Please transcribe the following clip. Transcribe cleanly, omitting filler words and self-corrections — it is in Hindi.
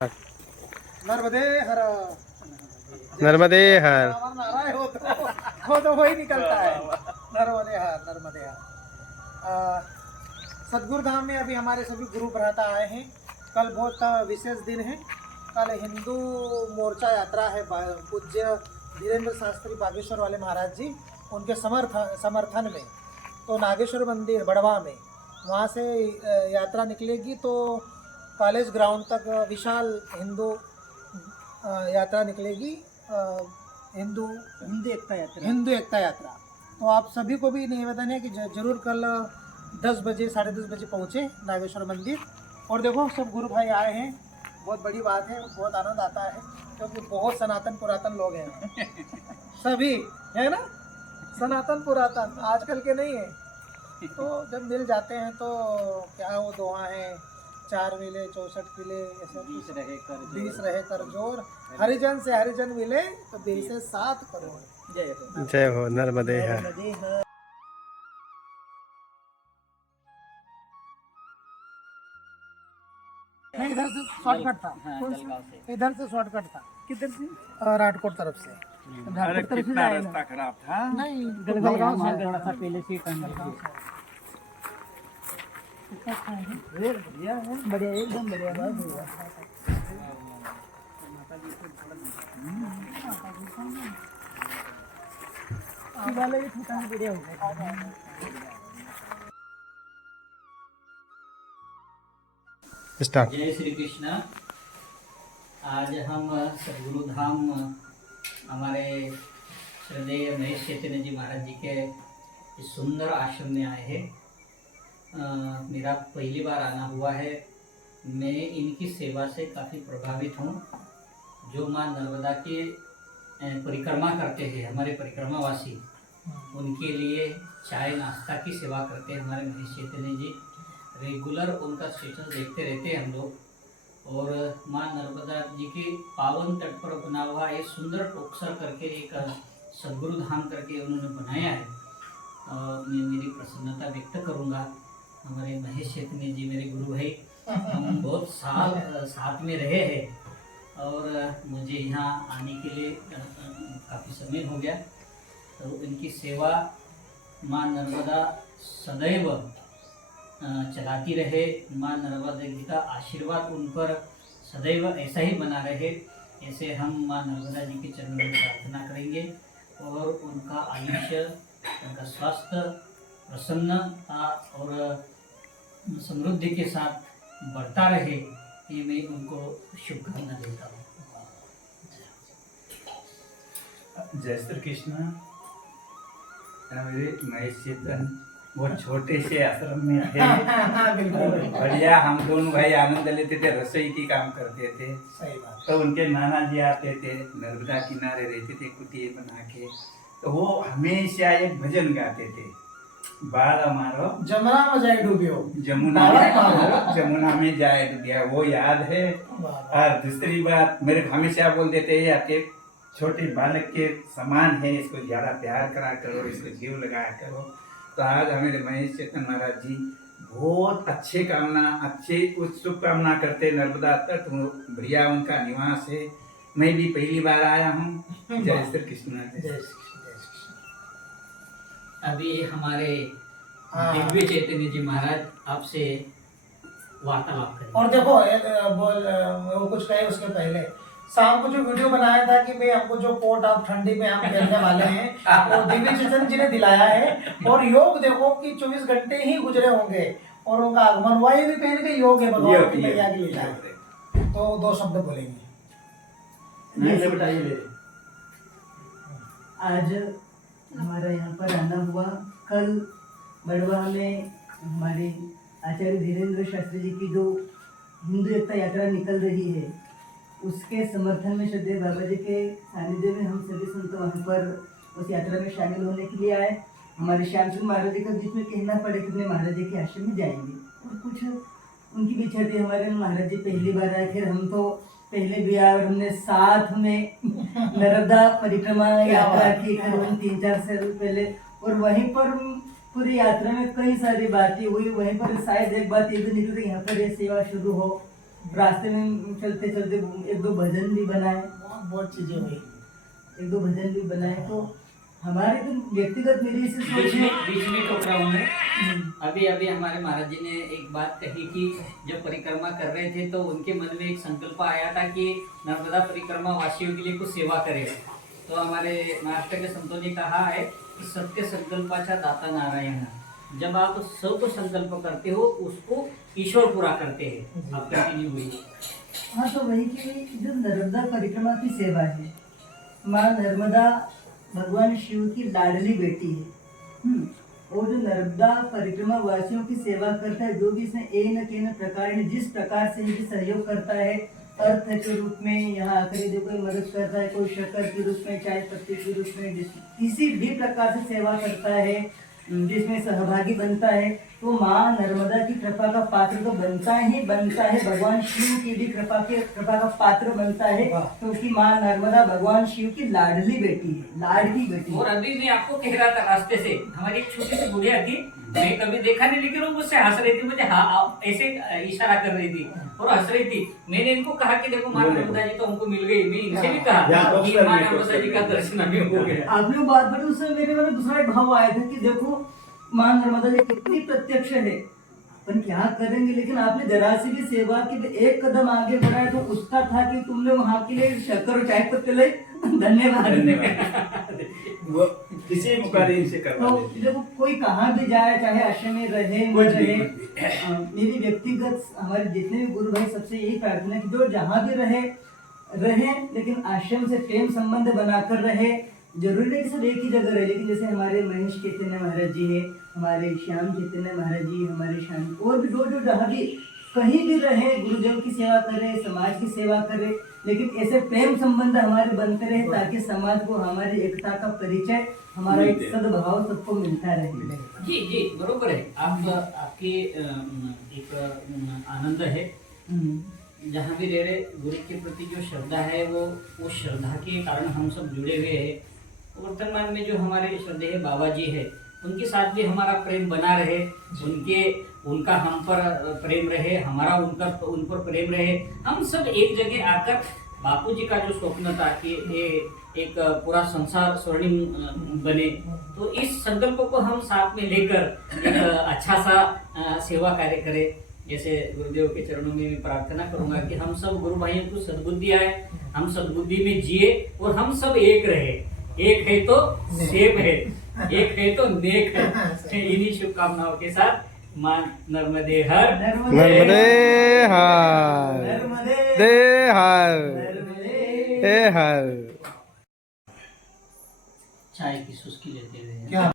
नर्मदे हर। नर्मदे हर। नारा है वो तो वही निकलता है। नर्मदे हर, नर्मदे हर। सदगुरु धाम में अभी हमारे सभी गुरु भ्राता आए हैं। कल बहुत विशेष दिन है। कल हिंदू मोर्चा यात्रा है पूज्य धीरेन्द्र शास्त्री बागेश्वर वाले महाराज जी उनके समर्थन में। तो नागेश्वर मंदिर बड़वा में वहाँ से यात्रा निकलेगी। तो कॉलेज ग्राउंड तक विशाल हिंदू यात्रा निकलेगी। हिंदू एकता यात्रा। तो आप सभी को भी निवेदन है कि जरूर कल 10 बजे 10:30 बजे पहुँचे नागेश्वर मंदिर। और देखो सब गुरु भाई आए हैं, बहुत बड़ी बात है, बहुत आनंद आता है क्योंकि बहुत सनातन पुरातन लोग हैं सभी, है ना। सनातन पुरातन आजकल के नहीं है। तो जब मिल जाते हैं तो क्या वो दोहा है, 4 मिले 64 किले, ऐसा 20 रहे कर जोर, हरिजन से हरिजन मिले तो 20 से 7 करोड़। जय हो नर्मदे हर। इधर से शॉर्टकट था। इधर से शॉर्टकट था। किधर से? राजकोट तरफ से। अरे कितना रास्ता खराब था। नहीं, गलगांव से थोड़ा सा पहले से बढ़िया, एकदम बढ़िया बात। वाले भी थोड़ा बढ़िया हो गया। स्टार्ट। जय श्री कृष्ण। आज हम सदगुरु धाम हमारे श्रद्धेय महेश चैतन्य जी महाराज जी के इस सुंदर आश्रम में आए हैं। मेरा पहली बार आना हुआ है। मैं इनकी सेवा से काफ़ी प्रभावित हूँ। जो माँ नर्मदा के परिक्रमा करते हैं हमारे परिक्रमावासी, उनके लिए चाय नाश्ता की सेवा करते हैं हमारे महेश चैतन्य जी। रेगुलर उनका स्टेटस देखते रहते हैं हम लोग। और माँ नर्मदा जी के पावन तट पर बना हुआ एक सुंदर टोक्सर करके एक सदगुरु धाम करके उन्होंने बनाया है। और मैं मेरी प्रसन्नता व्यक्त करूँगा। हमारे महेश चैतन्य जी मेरे गुरु भाई, हम बहुत साल साथ में रहे हैं और मुझे यहाँ आने के लिए काफ़ी समय हो गया। तो इनकी सेवा माँ नर्मदा सदैव चलाती रहे। माँ नर्मदा जी का आशीर्वाद उन पर सदैव ऐसा ही बना रहे, ऐसे हम माँ नर्मदा जी के चरणों में प्रार्थना करेंगे। और उनका आयुष्य, उनका स्वास्थ्य, प्रसन्नता और समृद्धि के साथ बढ़ता रहे, ये मैं उनको शुभकामना देता हूँ। जय श्री कृष्ण। मेरे महेश चेतन बहुत छोटे से आश्रम में थे। बढ़िया, हम दोनों भाई आनंद लेते थे, रसोई की काम करते थे। सही बात। तो उनके नाना जी आते थे, नर्मदा किनारे रहते थे कुटिया बना के। तो वो हमेशा एक भजन गाते थे, बाड़ा मारो जमुना में जाए डूबियो, जमुना में जाए डूबिया, वो याद है। और दूसरी बात, मेरे हमेशा बोल देते हैं आपके छोटे बालक के समान है, इसको ज्यादा प्यार करा करो, इसको जीव लगाया करो। तो आज हमें महेश चेतन महाराज जी बहुत अच्छे शुभकामना करते। नर्मदा तट बढ़िया उनका निवास है। मैं भी पहली बार आया हूँ। जय श्री कृष्ण। अभी हमारे दिव्य चैतन्य जी महाराज आपसे वार्तालाप करेंगे। और देखो वो कुछ कहे उसके पहले शाम को जो वीडियो बनाया था कि भाई हमको जो कोट आप ठंडी में हम पहनने वाले हैं वो दिव्य चेतन जी ने दिलाया है। और योग देखो कि 24 घंटे ही गुजरे होंगे और उनका आगमन हुआ, ये भी पहन के योग है, भगवान की मैया की लीला है। तो 2 शब्द बोलेंगे। आज हमारा यहाँ पर आना हुआ। कल बड़वा में हमारे आचार्य धीरेन्द्र शास्त्री जी की जो हिंदू एकता यात्रा निकल रही है, उसके समर्थन में श्रद्धेय बाबा जी के सानिध्य में हम सभी संत वहाँ पर उस यात्रा में शामिल होने के लिए आए। हमारे श्याम सिंह महाराज जी का बीच में कहना पड़े कि अपने महाराज जी के आश्रम में जाएंगे और कुछ उनकी भी इच्छा थी। हमारे महाराज जी पहली बार आए, फिर हम तो पहले भी आए और हमने साथ में नर्मदा परिक्रमा यात्रा की 3-4 साल पहले। और वहीं पर पूरी यात्रा में कई सारी बातें हुई। वहीं पर शायद एक बात ये भी निकली, यहाँ पर ये सेवा शुरू हो रास्ते में चलते चलते एक दो भजन भी बनाए, बहुत चीजें हुई। एक दो भजन भी बनाए। तो हमारे तो व्यक्तिगत मेरी इसे सोच बीच है। में बीच में टोक रहा हूँ मैं। अभी अभी हमारे महाराज जी ने एक बात कही कि जब परिक्रमा कर रहे थे तो उनके मन में एक संकल्प आया था कि नर्मदा परिक्रमा वासियों के लिए कुछ सेवा करे। तो हमारे महाराष्ट्र के संतों ने कहा है कि सबके संकल्पाचा दाता नारायण। जब आप सब संकल्प करते हो उसको ईश्वर पूरा करते हैं। आप कंटिन्यू हुई। हाँ, तो वही कि जो नर्मदा परिक्रमा की सेवा है, माँ नर्मदा भगवान शिव की लाडली बेटी है। और जो नर्मदा परिक्रमा वासियों की सेवा करता है, जो भी इसमें एक न के न प्रकार ने जिस प्रकार से इनकी सहयोग करता है, अर्थ के रूप में यहाँ आकर यदि कोई मदद करता है, कोई शक्कर के रूप में, चाय पत्ती के रूप में, किसी भी प्रकार से सेवा करता है, जिसमें सहभागी बनता है, तो माँ नर्मदा की कृपा का पात्र तो बनता ही बनता है, भगवान शिव की भी कृपा का पात्र बनता है, क्योंकि माँ नर्मदा भगवान शिव की लाडली बेटी है, लाडली बेटी और है। अभी मैं आपको कह रहा था रास्ते से, हमारी एक छोटी सी गुड़िया थी, मैं कभी देखा नहीं लेकिन वो मुझसे हंस रही थी, मुझे हाँ ऐसे इशारा कर रही थी और हंस रही थी। मैंने इनको कहा कि देखो माँ नर्मदा जी तो हमको मिल गई। मैं इनसे भी कहा कि माँ नर्मदा जी का दर्शन हमें हो गया। आपने वो बात बोली, उससे मेरे मन में दूसरा एक भाव आया था कि देखो माँ नर्मदा जी कितनी प्रत्यक्ष है, अपन क्या करेंगे, लेकिन आपने जरा सी भी सेवा की एक कदम आगे बढ़ाया तो उसका था कि तुमने वहाँ के लिए शक्कर और चाय पत्ते ले। धन्यवाद। वो किसी मुकारी से करवा तो देते। देखो कोई कहाँ भी जाए, चाहे आश्रम में रहे न कुछ भी, रहे, कुछ भी। मेरी व्यक्तिगत हमारे जितने भी गुरु भाई सबसे यही प्रार्थना है कि जो जहाँ भी रहे, लेकिन आश्रम से प्रेम संबंध बनाकर रहे। जरूरी नहीं कि सब एक ही जगह रहे, लेकिन जैसे हमारे महेश चैतन्य महाराज जी है, हमारे श्याम चैतन्य महाराज जी, हमारे श्याम और भी जो जहाँ भी कहीं भी रहे, गुरुदेव की सेवा करे, समाज की सेवा करे, लेकिन ऐसे प्रेम संबंध हमारे बनते रहे ताकि समाज को हमारी एकता का परिचय, हमारा एक सद्भाव सबको मिलता रहे। जी जी बरोबर है। आप आपकी एक आनंद है। जहाँ भी रह रहे गुरु के प्रति जो श्रद्धा है वो श्रद्धा के कारण हम सब जुड़े हुए हैं। वर्तमान में जो हमारे श्रद्धेय बाबा जी है उनके साथ भी हमारा प्रेम बना रहे, उनका हम पर प्रेम रहे, हमारा उन पर प्रेम रहे। हम सब एक जगह आकर बापू जी का जो स्वप्न था कि ये एक पूरा संसार स्वर्णिम बने, तो इस संकल्प को हम साथ में लेकर एक अच्छा सा सेवा कार्य करें। जैसे गुरुदेव के चरणों में मैं प्रार्थना करूंगा कि हम सब गुरु भाइयों को सद्बुद्धि आए, हम सद्बुद्धि में जिए और हम सब एक रहे। एक है तो सेब है, एक है तो नेक है। इन्हीं शुभकामनाओं के साथ मां नर्मदे हर, नर्मदे हर, दे हर, ए हर। चाय की सुस्की लेते हुए क्या